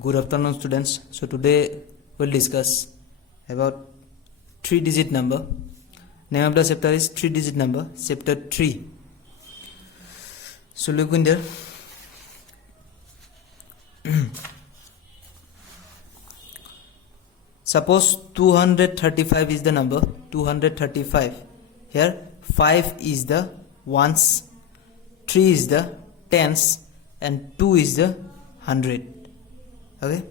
Good afternoon, students. So today we'll discuss about 3-digit number. Name of the chapter is 3-digit number, chapter 3. So look in there. Suppose 235 is the number, 235. Here 5 is the ones, 3 is the tens, and 2 is the 100. Okay,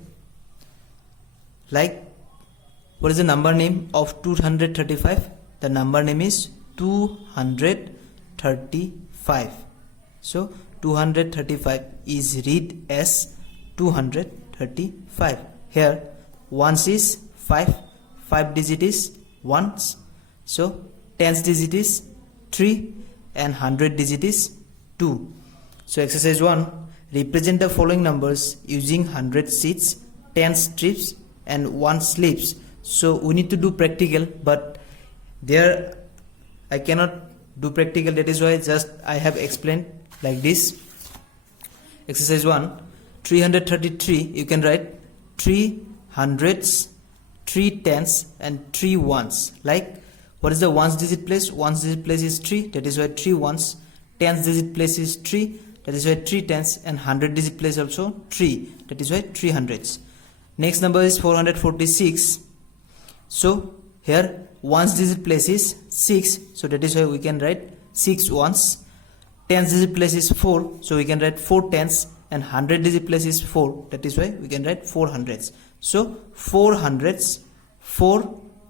like what is the number name of 235? The number name is 235. So 235 is read as 235. Here ones is 5, 5 digit is ones, so tens digit is 3, and 100 digit is 2. So exercise 1, represent the following numbers using 100 sheets, 10 strips and 1 slips. So we need to do practical, but there I cannot do practical, that is why just I have explained like this. Exercise 1, 333, you can write 3 hundreds, 3 tens and 3 ones. Like what is the ones digit place? Ones digit place is 3, that is why 3 ones. Tens digit place is 3, that is why 3 tens, and 100 digit place also 3, that is why 3 hundreds. Next number is 446. So here ones digit place is 6, so that is why we can write 6 ones. Tens digit place is 4, so we can write 4 tens, and 100 digit place is 4, that is why we can write 4 hundreds. So 4 hundreds, 4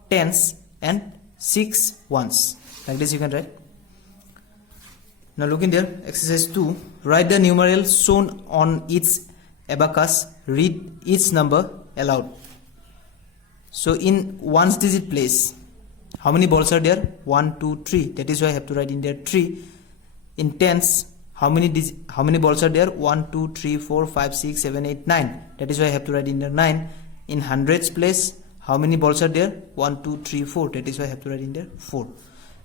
tens and 6 ones, like this you can write. Now look in there, exercise 2, write the numerals shown on each abacus, read each number aloud. So in ones digit place, how many balls are there? 1, 2, 3, that is why I have to write in there 3. In tens, how many balls are there? 1, 2, 3, 4, 5, 6, 7, 8, 9, that is why I have to write in there 9. In hundreds place, how many balls are there? 1, 2, 3, 4, that is why I have to write in there 4.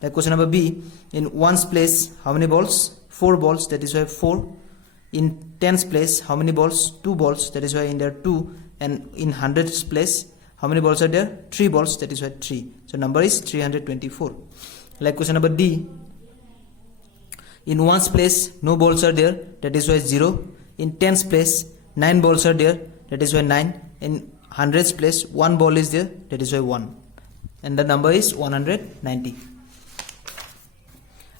Like question number B, in ones place, how many balls? 4 balls, that is why 4. In tens place, how many balls? 2 balls, that is why in there 2. And in hundreds place, how many balls are there? 3 balls, that is why 3. So number is 324. Like question number D, in ones place, no balls are there, that is why 0. In tens place, 9 balls are there, that is why 9. In hundreds place, 1 ball is there, that is why 1. And the number is 190.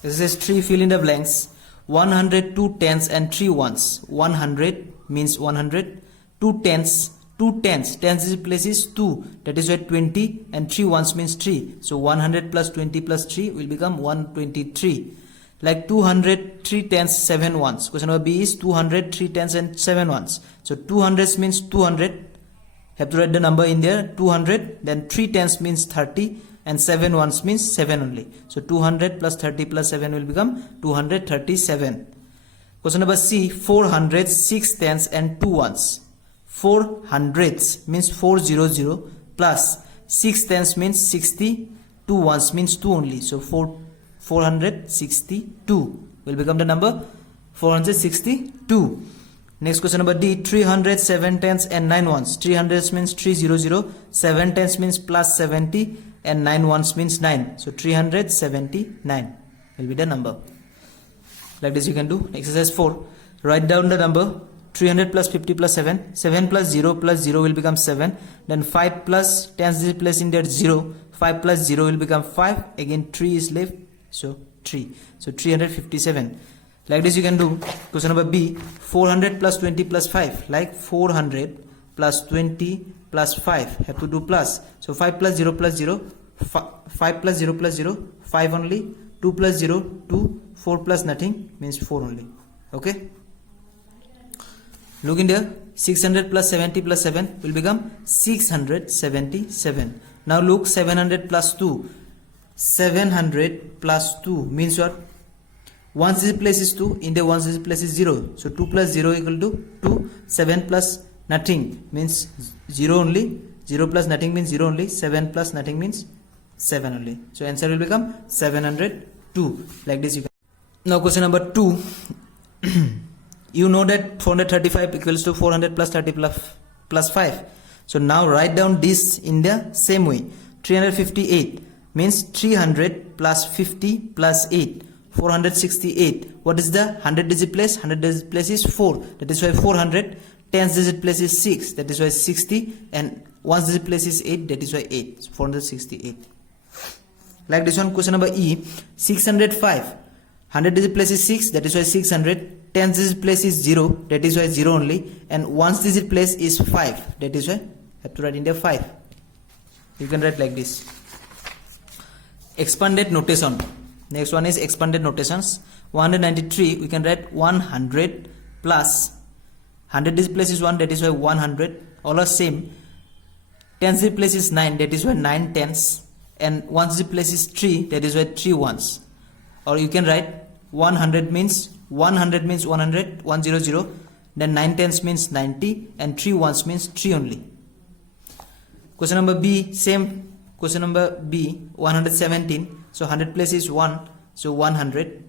Exercise 3, fill in the blanks. 100, 2 tens and 3 ones. 100 means 100. 2 tens, 2 tens. Tens is place is 2, that is why 20, and 3 ones means 3. So 100 plus 20 plus 3 will become 123. Like 200, 3 tens, 7 ones. Question number B is 200, 3 tens and 7 ones. So 200 means 200. Have to write the number in there, 200. Then 3 tens means 30. And 7 ones means 7 only. So 200 plus 30 plus 7 will become 237. Question number C, 400, 6 tens and 2 ones. 4 hundreds means 400 plus 6 tens means 60. 2 ones means 2 only. So 462 will become the number 462. Next question number D, 300, 7 tens and 9 ones. 300 means 300, 7 tens means plus 70, and 9 ones means 9. So 379 will be the number. Like this you can do. Exercise 4, write down the number 300 plus 50 plus 7. 7 plus 0 will become 7. Then 5 plus tens is placed in there 0. 5 plus 0 will become 5. Again 3 is left. So 3. So 357. Like this you can do. Question number B, 400 plus 20 plus 5. Like 400 plus 20 plus 5. Have to do plus. So 5 plus 0 plus 0. 5 plus 0 plus 0. 5 only. 2 plus 0. 2. 4 plus nothing means 4 only. Okay. Look in there. 600 plus 70 plus 7 will become 677. Now look, 700 plus 2. 700 plus 2 means what? Ones digit place is 2, in the ones digit place is 0. So 2 plus 0 equal to 2. 7 plus nothing means 0 only. 0 plus nothing means 0 only. 7 plus nothing means 7 only. So answer will become 702. Like this you can. Now question number 2. You know that 435 equals to 400 plus 30 plus 5. So now write down this in the same way. 358 means 300 plus 50 plus 8, 468. What is the 100 digit place? 100 digit place is 4, that is why 400. 10th digit place is 6, that is why 60, and 1st digit place is 8, that is why 8, so 468. Like this one, question number E, 605. 100 digit place is 6, that is why 600. 10th digit place is 0, that is why 0 only, and 1st digit place is 5, that is why I have to write in there 5. You can write like this. Expanded notation. Next one is expanded notations. 193, we can write 100 plus 100 digit place is 1, that is why 100, all are same. 10th digit place is 9, that is why 9 tenths, and 1st digit place is 3, that is why 3 ones. Or you can write 100 means 100, 100, then 9 tenths means 90, and 3 ones means 3 only. Question number B, same question number B, 117. So 100 place is 1, so 100.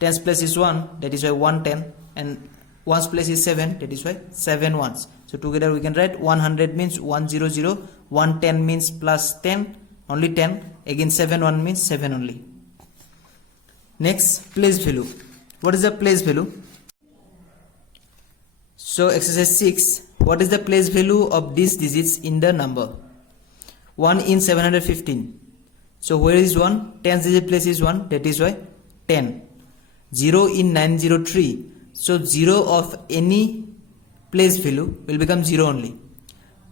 10th place is 1, that is why 110, and 1's place is 7, that is why 7 ones. So together we can write 100 means 100, 110 means plus 10, only 10, again 7 1 means 7 only. Next, place value. What is the place value? So exercise 6, what is the place value of these digits in the number? 1 in 715. So where is 1? 10th digit place is 1, that is why 10. 0 in 903. So 0 of any place value will become 0 only.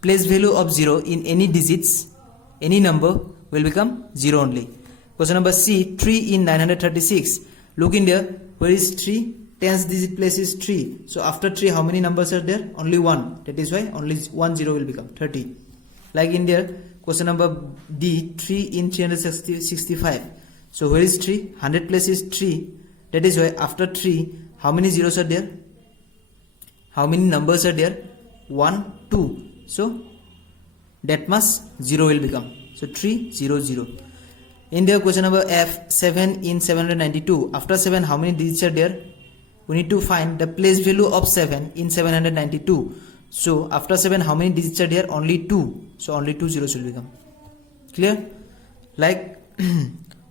Place value of 0 in any digits, any number will become 0 only. Question number C, 3 in 936. Look in there, where is 3? 10th digit place is 3. So after 3, how many numbers are there? Only 1. That is why only 1 0 will become 30. Like in there, question number D, 3 in 365. So where is 3? 100 place is 3. That is why after 3, how many zeros are there? How many numbers are there? 1, 2. So that much 0 will become. So 3, 0, 0. In there, question number F, 7 in 792. After 7, how many digits are there? We need to find the place value of 7 in 792. So after 7, how many digits are there? Only 2. So only 2 zeros will become. Clear? Like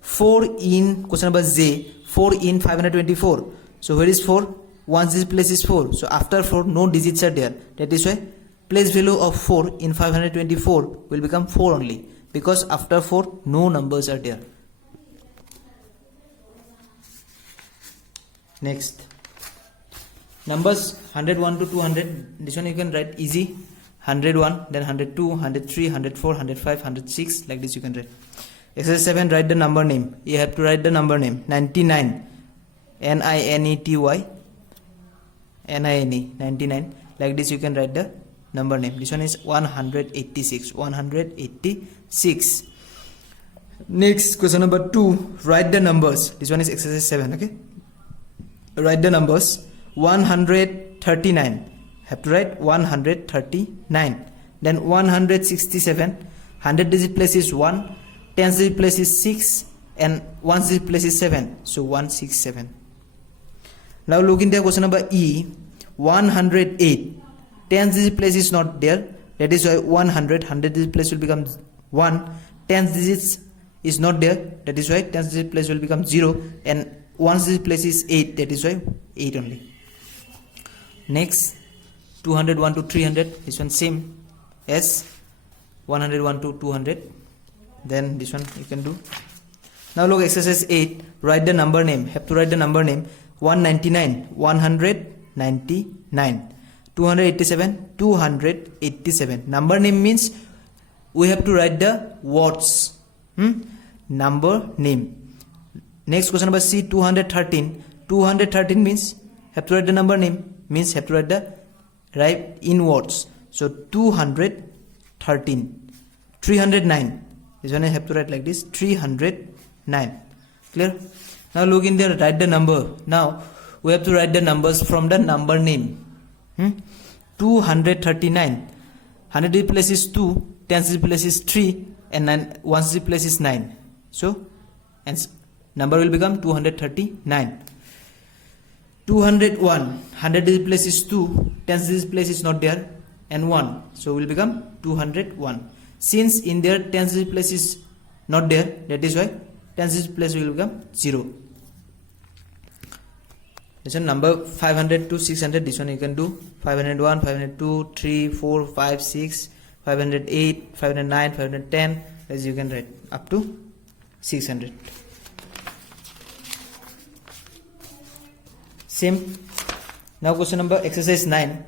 4 in question number J, 4 in 524. So where is 4? 1 digit place is 4. So after 4, no digits are there. That is why place value of 4 in 524 will become 4 only. Because after 4, no numbers are there. Next. Numbers 101 to 200. This one you can write easy. 101, then 102, 103, 104, 105, 106. Like this you can write. Exercise 7, write the number name. You have to write the number name. 99. N-I-N-E-T-Y. N-I-N-E. 99. Like this you can write the number name. This one is 186. 186. Next, question number 2. Write the numbers. This one is exercise 7. Okay. Write the numbers. 139. Have to write 139. Then 167. 100 digit place is 1. 10th digit place is 6. And 1st digit place is 7. So 167. Now look in the question number E. 108. 10th digit place is not there. That is why 100. 100 digit place will become 1. 10th digits is not there. That is why 10th digit place will become 0. And 1st digit place is 8. That is why 8 only. Next, 201 to 300. This one same as 101 to 200. Then this one you can do. Now look, exercise 8. Write the number name. Have to write the number name. 199. 199. 287. 287. Number name means we have to write the words. Number name. Next question number C. 213. 213 means have to write the number name. Means have to write the right in words. So 213. 309. This one I have to write like this. 309. Clear? Now look in there, write the number. Now we have to write the numbers from the number name. 239. 100 place is 2. 10th place is 3. And 1st place is 9. So and number will become 239. 201. 100 place is 2. 10th place is not there. and 1, so will become 201. Since in their tens digit place is not there, that is why tens digit place will become 0. This one number 500 to 600, this one you can do 501, 502, 3, 4, 5, 6, 508, 509, 510, as you can write up to 600. Same. Now question number exercise 9.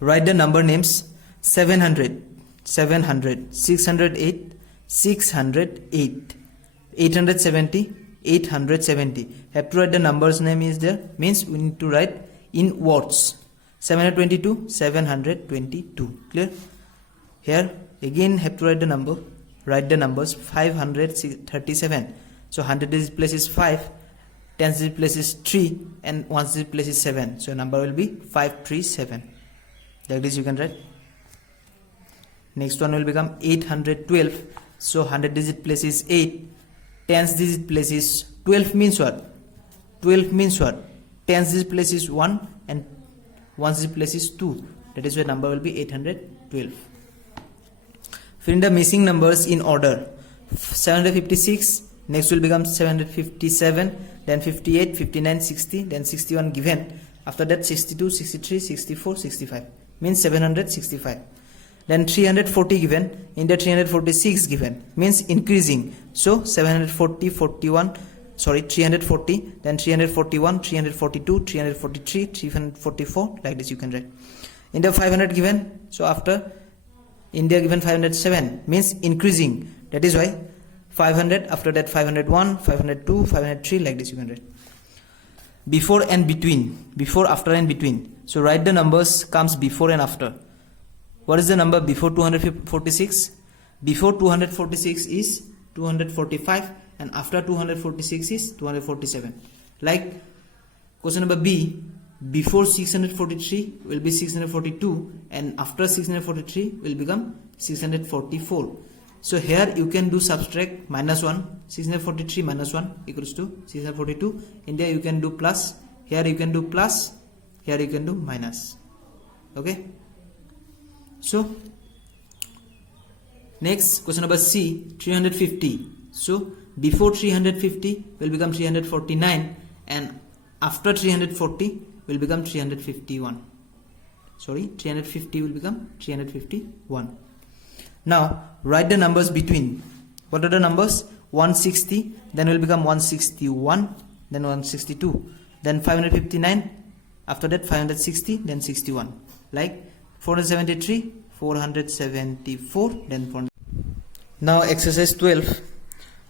Write the number names 700, 700, 608, 608, 870, 870. Have to write the numbers name is there, means we need to write in words. 722, 722. Clear? Here again have to write the number. Write the numbers 537. So 100 digit place is 5, 10 digit place is 3, and 1 digit place is 7. So number will be 537. Like this you can write. Next one will become 812. So 100 digit place is 8, 10 digit place is 12 means what? 12 means what? 10 digit place is 1 and 1 digit place is 2. That is why number will be 812. Fill in the missing numbers in order. 756, next will become 757, then 58, 59, 60, then 61 given. After that 62, 63, 64, 65. Means 765. Then 340 given, in the 346 given, means increasing. So 740, 41, sorry 340, then 341, 342, 343, 344, like this you can write. In the 500 given, so after India given 507, means increasing. That is why 500, after that 501, 502, 503, like this you can write. Before and between, before, after and between. So write the numbers comes before and after. What is the number before 246? Before 246 is 245 and after 246 is 247. Like question number B, before 643 will be 642 and after 643 will become 644. So here you can do subtract minus 1, 643 minus 1 equals to 642. In there you can do plus, here you can do plus, here you can do minus. Okay. So next question number C, 350. So before 350 will become 349 and after 340 will become 351. Sorry, 350 will become 351. Now write the numbers between. What are the numbers? 160, then will become 161, then 162, then 559, after that 560, then 61. Like 473, 474, then 400. Now exercise 12.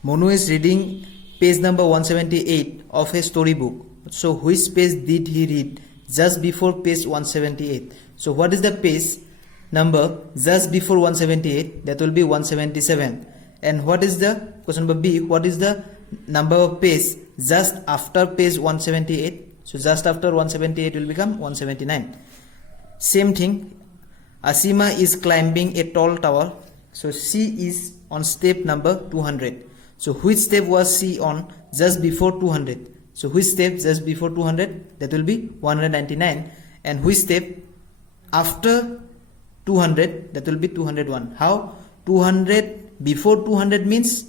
Monu is reading page number 178 of a storybook. So which page did he read just before page 178? So what is the page number just before 178? That will be 177. And what is the question number B? What is the number of page just after page 178? So just after 178 will become 179. Same thing. Asima is climbing a tall tower. So she is on step number 200. So which step was she on just before 200? So which step just before 200? That will be 199. And which step after 200? That will be 201. How? 200 before 200 means,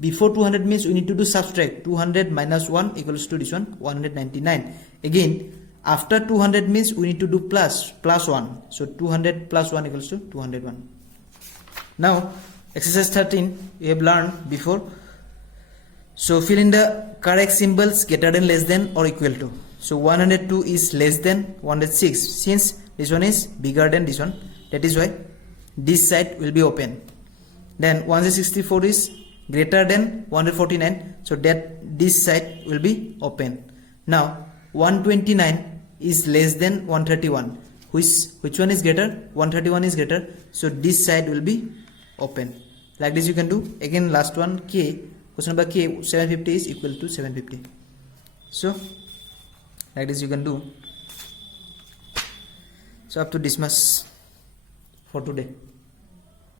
before 200 means we need to do subtract. 200 minus 1 equals to this one, 199. Again after 200 means we need to do plus 1. So 200 plus 1 equals to 201. Now exercise 13 we have learned before. So fill in the correct symbols greater than, less than or equal to. So 102 is less than 106. Since this one is bigger than this one, that is why this side will be open. Then 164 is greater than 149, so that this side will be open. Now 129 is less than 131. Which one is greater? 131 is greater, so this side will be open. Like this you can do. Again last one, K, question number K, 750 is equal to 750. So like this you can do. So up to this much for today.